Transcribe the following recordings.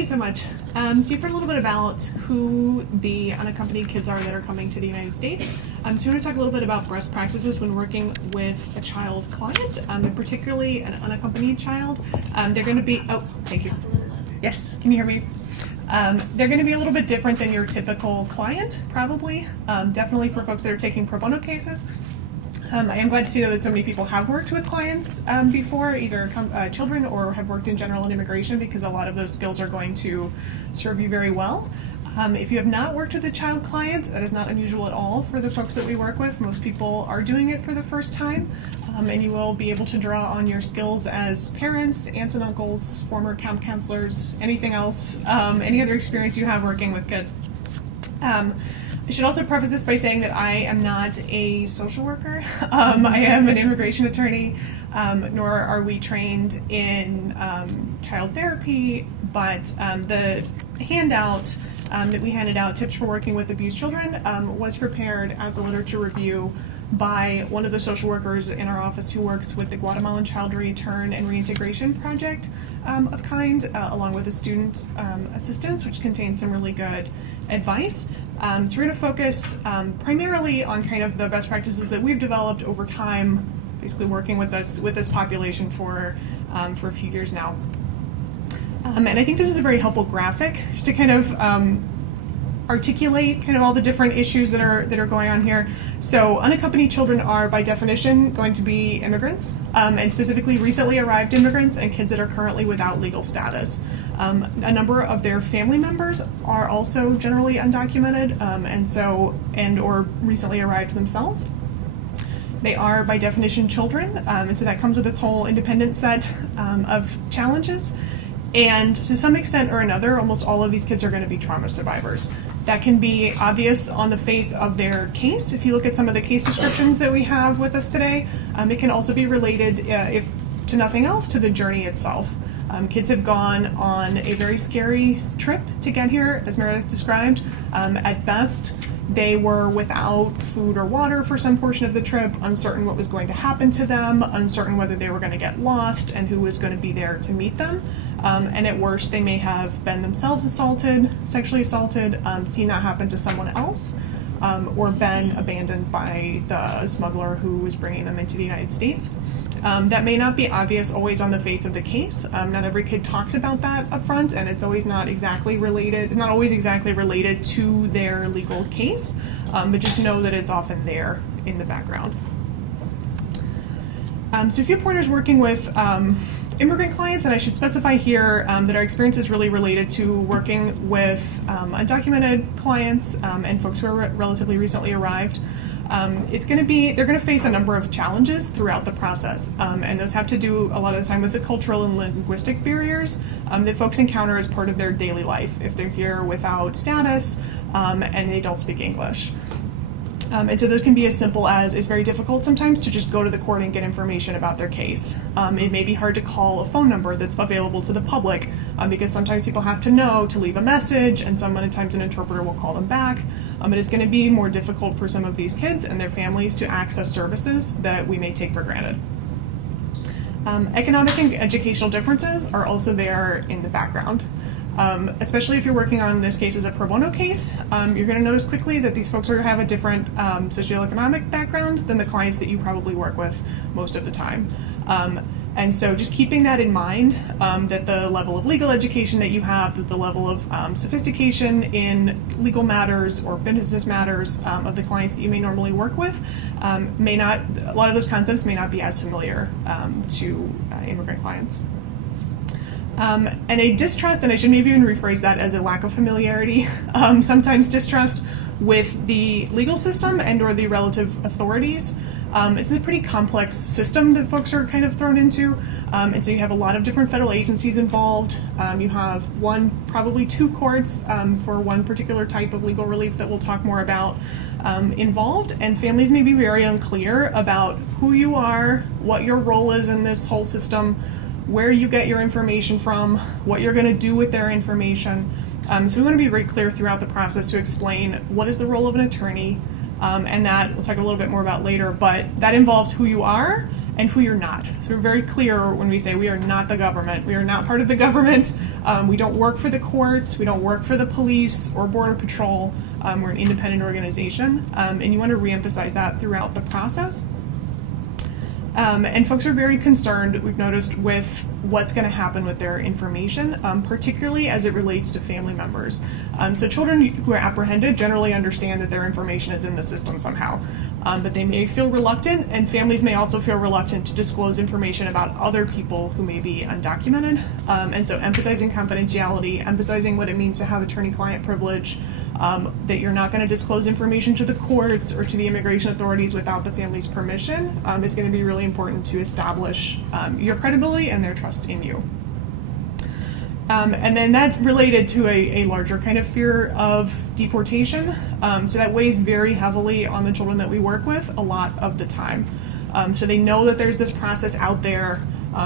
you so much. So you've heard a little bit about who the unaccompanied kids are that are coming to the United States. So we're going to talk a little bit about best practices when working with a child client, and particularly an unaccompanied child. They're going to be, oh, thank you. Yes, can you hear me? They're going to be a little bit different than your typical client, probably. Definitely for folks that are taking pro bono cases. I am glad to see that so many people have worked with clients before, either children or have worked in general in immigration, because a lot of those skills are going to serve you very well. If you have not worked with a child client, that is not unusual at all for the folks that we work with. Most people are doing it for the first time, and you will be able to draw on your skills as parents, aunts and uncles, former camp counselors, anything else, any other experience you have working with kids. I should also preface this by saying that I am not a social worker. I am an immigration attorney, nor are we trained in child therapy, but the handout that we handed out, Tips for Working with Abused Children, was prepared as a literature review by one of the social workers in our office who works with the Guatemalan Child Return and Reintegration Project of kind, along with a student assistance, which contains some really good advice. So we're going to focus primarily on kind of the best practices that we've developed over time, basically working with this population for a few years now. And I think this is a very helpful graphic just to kind of articulate kind of all the different issues that are going on here. So unaccompanied children are by definition going to be immigrants, and specifically recently arrived immigrants and kids that are currently without legal status. A number of their family members are also generally undocumented, and or recently arrived themselves. They are by definition children, and so that comes with its whole independent set of challenges. And to some extent or another, almost all of these kids are going to be trauma survivors. That can be obvious on the face of their case. If you look at some of the case descriptions that we have with us today, it can also be related, if to nothing else, to the journey itself. Kids have gone on a very scary trip to get here, as Meredith described. At best, they were without food or water for some portion of the trip, uncertain what was going to happen to them, uncertain whether they were going to get lost and who was going to be there to meet them. And at worst, they may have been themselves assaulted, sexually assaulted, seen that happen to someone else, or been abandoned by the smuggler who was bringing them into the United States. That may not be obvious always on the face of the case. Not every kid talks about that up front, and it's always not always exactly related to their legal case, but just know that it's often there in the background. So a few pointers working with immigrant clients, and I should specify here that our experience is really related to working with undocumented clients and folks who are relatively recently arrived. They're going to face a number of challenges throughout the process, and those have to do a lot of the time with the cultural and linguistic barriers that folks encounter as part of their daily life if they're here without status and they don't speak English. And so those can be as simple as it's very difficult sometimes to just go to the court and get information about their case. It may be hard to call a phone number that's available to the public because sometimes people have to know to leave a message, and sometimes an interpreter will call them back. It is going to be more difficult for some of these kids and their families to access services that we may take for granted. Economic and educational differences are also there in the background. Especially if you're working on this case as a pro bono case, you're going to notice quickly that these folks have a different socioeconomic background than the clients that you probably work with most of the time. And so just keeping that in mind, that the level of legal education that you have, that the level of sophistication in legal matters or business matters of the clients that you may normally work with, a lot of those concepts may not be as familiar to immigrant clients. And a distrust, and I should maybe even rephrase that as a lack of familiarity, sometimes distrust with the legal system and or the relative authorities. This is a pretty complex system that folks are kind of thrown into, and so you have a lot of different federal agencies involved. You have probably two courts for one particular type of legal relief that we'll talk more about involved, and families may be very unclear about who you are, what your role is in this whole system, where you get your information from, what you're going to do with their information. So we want to be very clear throughout the process to explain what is the role of an attorney, and that we'll talk a little bit more about later, but that involves who you are and who you're not. So we're very clear when we say we are not the government. We are not part of the government. We don't work for the courts. We don't work for the police or Border Patrol. We're an independent organization, and you want to reemphasize that throughout the process. And folks are very concerned, we've noticed, with what's going to happen with their information, particularly as it relates to family members. So children who are apprehended generally understand that their information is in the system somehow, but they may feel reluctant, and families may also feel reluctant to disclose information about other people who may be undocumented. And so emphasizing confidentiality, emphasizing what it means to have attorney-client privilege, that you're not going to disclose information to the courts or to the immigration authorities without the family's permission, is going to be really important to establish your credibility and their trust in you. And then that related to a larger kind of fear of deportation. So that weighs very heavily on the children that we work with a lot of the time. So they know that there's this process out there.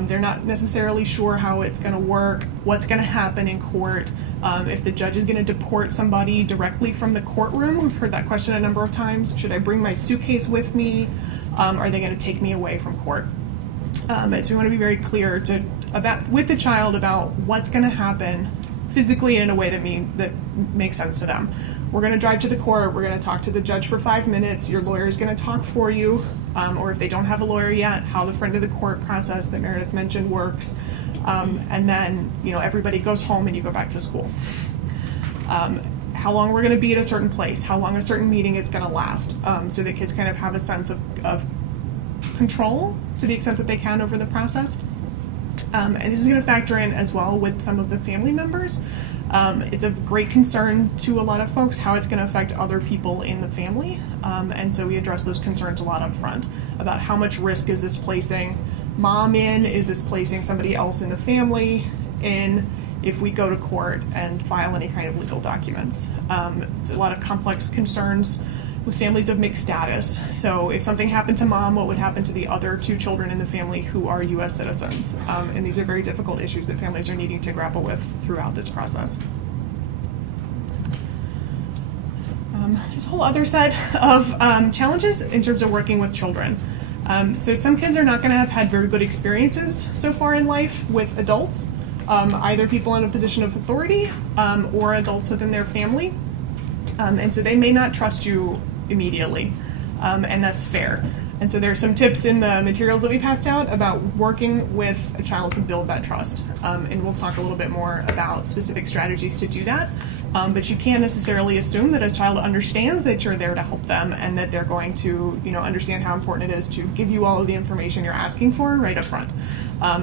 They're not necessarily sure how it's going to work, what's going to happen in court, if the judge is going to deport somebody directly from the courtroom. We've heard that question a number of times. Should I bring my suitcase with me? Are they going to take me away from court? So we want to be very clear with the child about what's going to happen physically in a way that makes sense to them. We're going to drive to the court, we're going to talk to the judge for 5 minutes, your lawyer is going to talk for you, or if they don't have a lawyer yet, how the friend of the court process that Meredith mentioned works, and then everybody goes home and you go back to school. How long we're going to be at a certain place, how long a certain meeting is going to last, so that kids kind of have a sense of control to the extent that they can over the process. And this is going to factor in as well with some of the family members. It's of great concern to a lot of folks how it's going to affect other people in the family, and so we address those concerns a lot up front about how much risk is this placing mom in, is this placing somebody else in the family in, if we go to court and file any kind of legal documents. There's a lot of complex concerns with families of mixed status. So if something happened to mom, what would happen to the other 2 children in the family who are U.S. citizens? And these are very difficult issues that families are needing to grapple with throughout this process. There's a whole other set of challenges in terms of working with children. So some kids are not going to have had very good experiences so far in life with adults, either people in a position of authority or adults within their family. And so they may not trust you immediately, and that's fair. And so there's some tips in the materials that we passed out about working with a child to build that trust. And we'll talk a little bit more about specific strategies to do that. But you can't necessarily assume that a child understands that you're there to help them and that they're going to, understand how important it is to give you all of the information you're asking for right up front.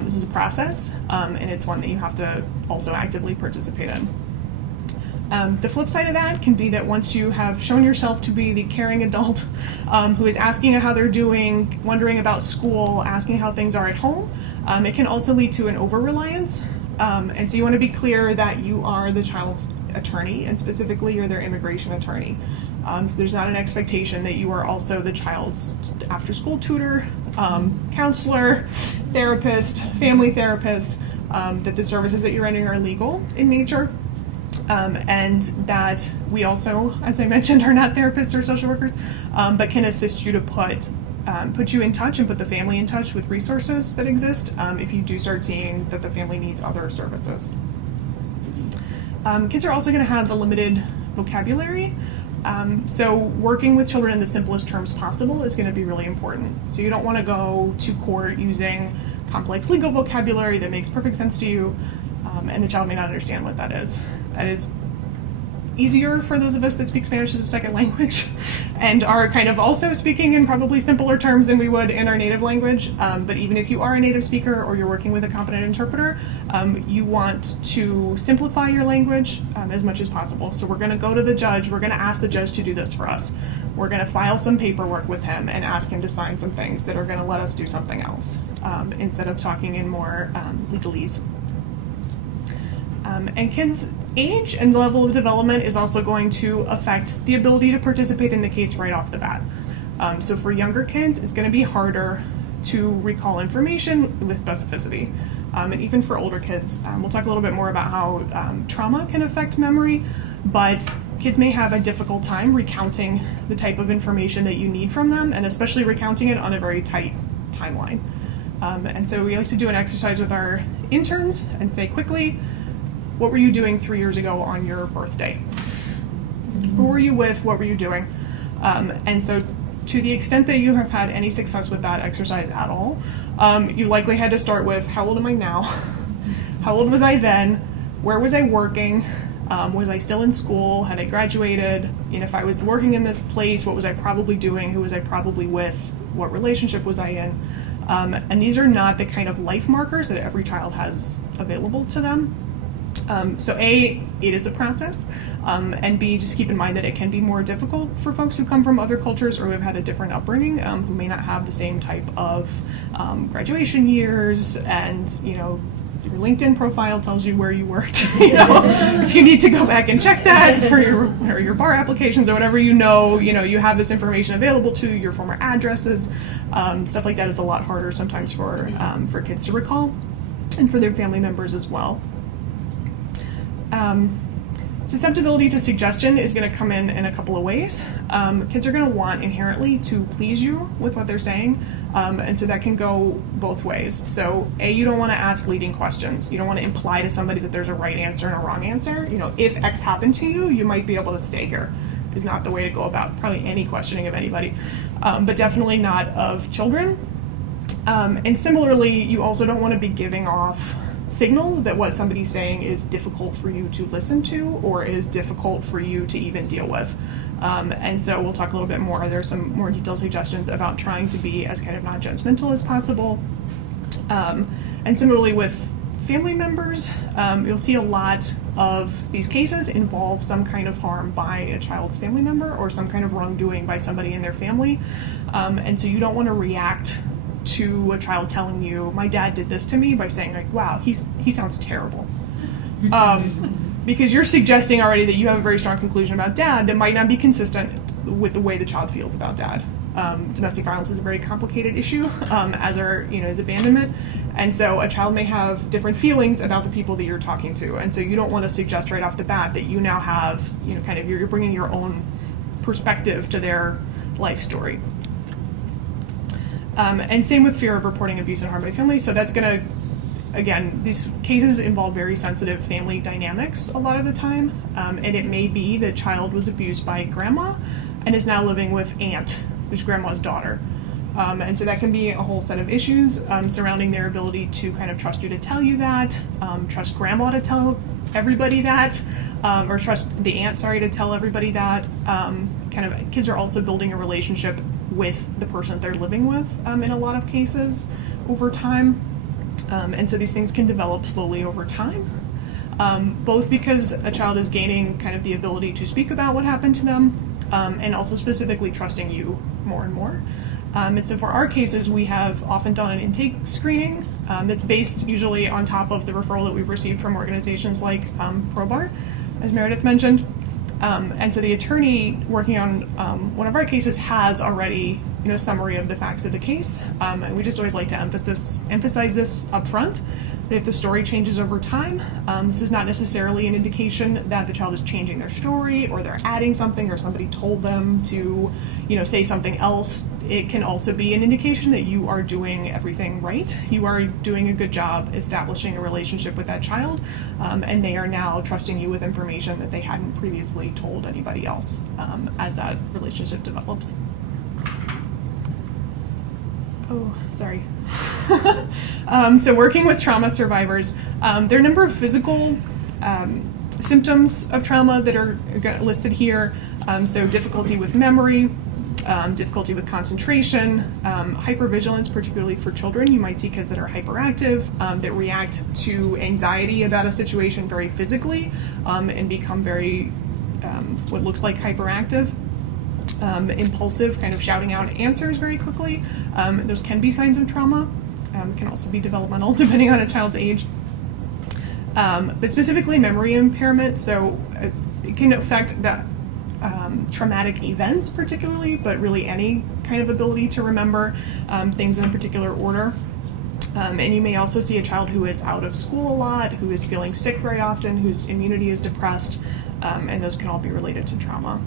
This is a process, and it's one that you have to also actively participate in. The flip side of that can be that once you have shown yourself to be the caring adult who is asking how they're doing, wondering about school, asking how things are at home, it can also lead to an over-reliance. And so you want to be clear that you are the child's attorney, and specifically you're their immigration attorney. So there's not an expectation that you are also the child's after-school tutor, counselor, therapist, family therapist, that the services that you're rendering are legal in nature. And that we also, as I mentioned, are not therapists or social workers, but can assist you to put you in touch and put the family in touch with resources that exist if you do start seeing that the family needs other services. Kids are also going to have a limited vocabulary, so working with children in the simplest terms possible is going to be really important. So you don't want to go to court using complex legal vocabulary that makes perfect sense to you, and the child may not understand what that is. That is easier for those of us that speak Spanish as a second language and are kind of also speaking in probably simpler terms than we would in our native language. But even if you are a native speaker or you're working with a competent interpreter, you want to simplify your language as much as possible. So we're going to go to the judge, we're going to ask the judge to do this for us. We're going to file some paperwork with him and ask him to sign some things that are going to let us do something else instead of talking in more legalese. And kids' age and level of development is also going to affect the ability to participate in the case right off the bat. So for younger kids, it's going to be harder to recall information with specificity. And even for older kids, we'll talk a little bit more about how trauma can affect memory, but kids may have a difficult time recounting the type of information that you need from them, and especially recounting it on a very tight timeline. And so we like to do an exercise with our interns and say quickly, what were you doing 3 years ago on your birthday? Who were you with? What were you doing? And so to the extent that you have had any success with that exercise at all, you likely had to start with, how old am I now? How old was I then? Where was I working? Was I still in school? Had I graduated? You know, if I was working in this place, what was I probably doing? Who was I probably with? What relationship was I in? And these are not the kind of life markers that every child has available to them. So A, it is a process, and B, just keep in mind that it can be more difficult for folks who come from other cultures or who have had a different upbringing, who may not have the same type of graduation years, and, you know, your LinkedIn profile tells you where you worked. You know, if you need to go back and check that for your bar applications or whatever, you know, you have this information available to you, your former addresses. Stuff like that is a lot harder sometimes for kids to recall, and for their family members as well. Susceptibility to suggestion is going to come in a couple of ways. Kids are going to want inherently to please you with what they're saying, and so that can go both ways. So A, you don't want to ask leading questions. You don't want to imply to somebody that there's a right answer and a wrong answer. You know, if X happened to you, you might be able to stay here, is not the way to go about probably any questioning of anybody, but definitely not of children. And similarly, you also don't want to be giving off signals that what somebody's saying is difficult for you to listen to or is difficult for you to even deal with. And so we'll talk a little bit more. There's some more detailed suggestions about trying to be as kind of non-judgmental as possible. And similarly with family members, you'll see a lot of these cases involve some kind of harm by a child's family member or some kind of wrongdoing by somebody in their family. And so you don't want to react to a child telling you, my dad did this to me, by saying like, wow, he sounds terrible. Because you're suggesting already that you have a very strong conclusion about dad that might not be consistent with the way the child feels about dad. Domestic violence is a very complicated issue, as abandonment, and so a child may have different feelings about the people that you're talking to, and so you don't want to suggest right off the bat that you now have, you're bringing your own perspective to their life story. And same with fear of reporting abuse and harm by family. So that's going to, again, these cases involve very sensitive family dynamics a lot of the time. And it may be that child was abused by grandma and is now living with aunt, who's grandma's daughter. And so that can be a whole set of issues surrounding their ability to kind of trust you to tell you that, trust grandma to tell everybody that, or trust the aunt, to tell everybody that. Kids are also building a relationship with the person that they're living with in a lot of cases over time. And so these things can develop slowly over time, both because a child is gaining kind of the ability to speak about what happened to them, and also specifically trusting you more and more. And so for our cases, we have often done an intake screening that's based usually on top of the referral that we've received from organizations like ProBar, as Meredith mentioned. And so the attorney working on one of our cases has already, a summary of the facts of the case. And we just always like to emphasize this up front, that if the story changes over time, this is not necessarily an indication that the child is changing their story or they're adding something or somebody told them to, say something else. It can also be an indication that you are doing everything right. You are doing a good job establishing a relationship with that child, and they are now trusting you with information that they hadn't previously told anybody else as that relationship develops. Oh, sorry. So working with trauma survivors, there are a number of physical symptoms of trauma that are listed here. So difficulty with memory, difficulty with concentration, hypervigilance, particularly for children. You might see kids that are hyperactive, that react to anxiety about a situation very physically, and become very, what looks like hyperactive. Impulsive, kind of shouting out answers very quickly. Those can be signs of trauma. Can also be developmental, depending on a child's age. But specifically memory impairment, so it can affect that traumatic events particularly, but really any kind of ability to remember things in a particular order. And you may also see a child who is out of school a lot, who is feeling sick very often, whose immunity is depressed, and those can all be related to trauma.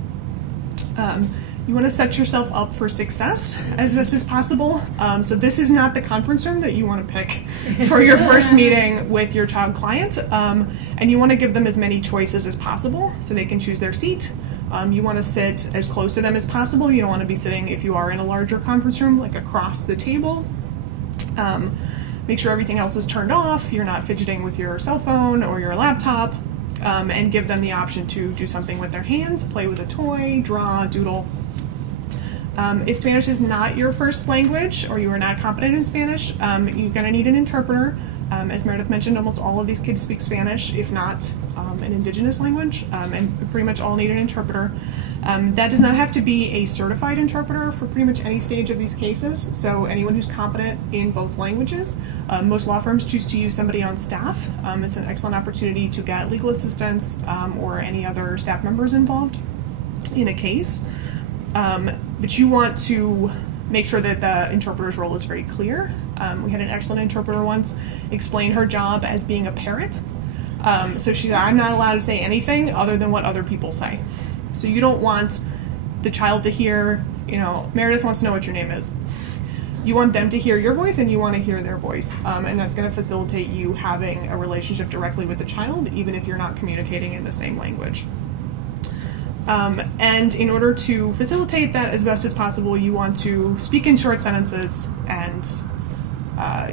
You want to set yourself up for success as best as possible. So this is not the conference room that you want to pick for your first meeting with your child client. And you want to give them as many choices as possible so they can choose their seat. You want to sit as close to them as possible. You don't want to be sitting, if you are in a larger conference room, like across the table. Make sure everything else is turned off. You're not fidgeting with your cell phone or your laptop. And give them the option to do something with their hands, play with a toy, draw, doodle. If Spanish is not your first language or you are not competent in Spanish, you're going to need an interpreter. As Meredith mentioned, almost all of these kids speak Spanish, if not an indigenous language, and pretty much all need an interpreter. That does not have to be a certified interpreter for pretty much any stage of these cases, so anyone who's competent in both languages. Most law firms choose to use somebody on staff. It's an excellent opportunity to get legal assistance or any other staff members involved in a case. But you want to make sure that the interpreter's role is very clear. We had an excellent interpreter once explain her job as being a parrot. So she said, I'm not allowed to say anything other than what other people say. So you don't want the child to hear, Meredith wants to know what your name is. You want them to hear your voice and you want to hear their voice. And that's going to facilitate you having a relationship directly with the child, even if you're not communicating in the same language. And in order to facilitate that as best as possible, you want to speak in short sentences and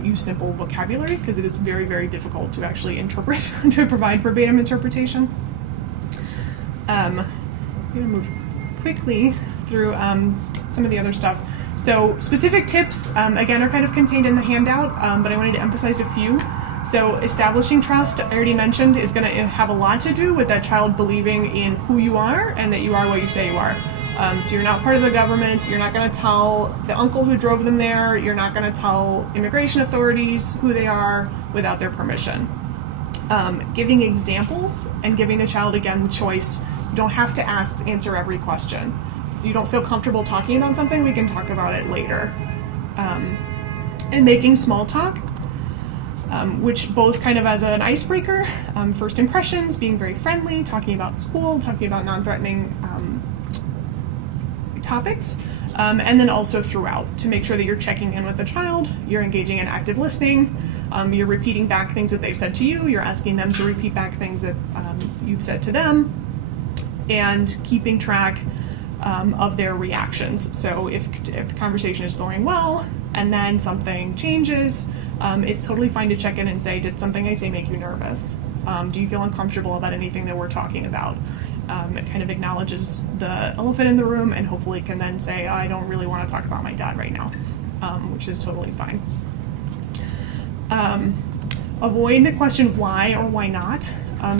use simple vocabulary, because it is very, very difficult to actually interpret, to provide verbatim interpretation. I'm going to move quickly through some of the other stuff. So specific tips, again, are kind of contained in the handout, but I wanted to emphasize a few. So establishing trust, I already mentioned, is going to have a lot to do with that child believing in who you are and that you are what you say you are. So you're not part of the government, you're not going to tell the uncle who drove them there, you're not going to tell immigration authorities who they are without their permission. Giving examples and giving the child, again, the choice. You don't have to answer every question. If you don't feel comfortable talking about something, we can talk about it later. And making small talk. Which both kind of as an icebreaker, first impressions, being very friendly, talking about school, talking about non-threatening topics, and then also throughout to make sure that you're checking in with the child, you're engaging in active listening, you're repeating back things that they've said to you, you're asking them to repeat back things that you've said to them, and keeping track of their reactions. So if the conversation is going well and then something changes, it's totally fine to check in and say, did something I say make you nervous? Do you feel uncomfortable about anything that we're talking about? It kind of acknowledges the elephant in the room and hopefully can then say, I don't really want to talk about my dad right now, which is totally fine. Avoid the question why or why not.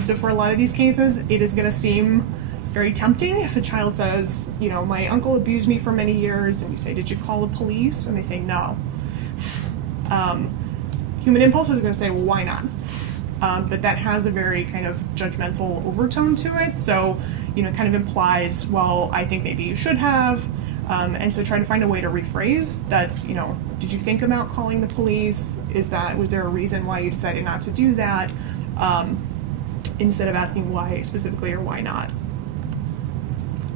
So for a lot of these cases, it is going to seem very tempting if a child says, my uncle abused me for many years, and you say, did you call the police? And they say no. Human impulse is going to say, well, why not? But that has a very kind of judgmental overtone to it, so kind of implies, well, I think maybe you should have, and so try to find a way to rephrase that's, did you think about calling the police? Was there a reason why you decided not to do that? Instead of asking why specifically or why not.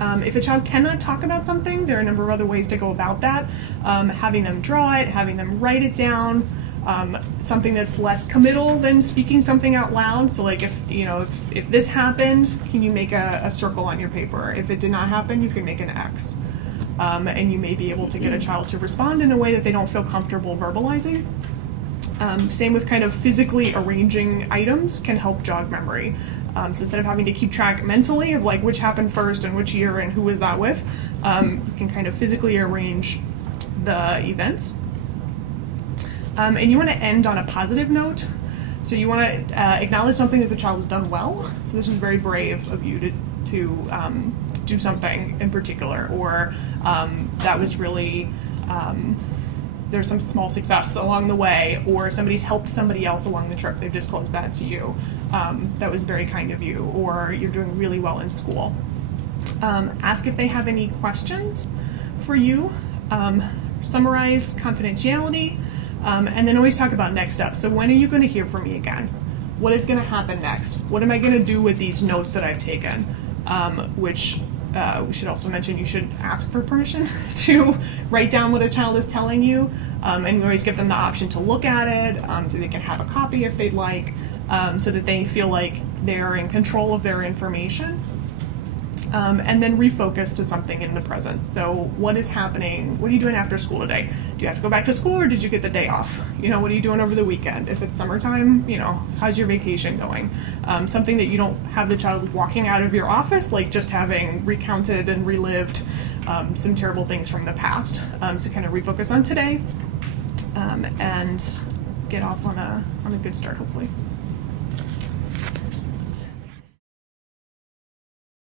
If a child cannot talk about something, there are a number of other ways to go about that. Having them draw it, having them write it down, something that's less committal than speaking something out loud. So like if this happened, can you make a circle on your paper? If it did not happen, you can make an X. And you may be able to get a child to respond in a way that they don't feel comfortable verbalizing. Same with kind of physically arranging items can help jog memory. So instead of having to keep track mentally of like which happened first and which year and who was that with, you can kind of physically arrange the events. And you want to end on a positive note. So you want to acknowledge something that the child has done well. So this was very brave of you to do something in particular, or that was really there's some small success along the way, or somebody's helped somebody else along the trip, they've disclosed that to you. That was very kind of you, or you're doing really well in school. Ask if they have any questions for you. Summarize confidentiality, and then always talk about next steps. So when are you going to hear from me again? what is going to happen next? What am I going to do with these notes that I've taken? Which we should also mention, you should ask for permission to write down what a child is telling you, and we always give them the option to look at it, so they can have a copy if they'd like, so that they feel like they're in control of their information. And then refocus to something in the present. So what is happening? What are you doing after school today? Do you have to go back to school, or did you get the day off? You know, what are you doing over the weekend? If it's summertime, you know, how's your vacation going? Something that you don't have the child walking out of your office, like just having recounted and relived some terrible things from the past. So kind of refocus on today, and get off on a good start, hopefully.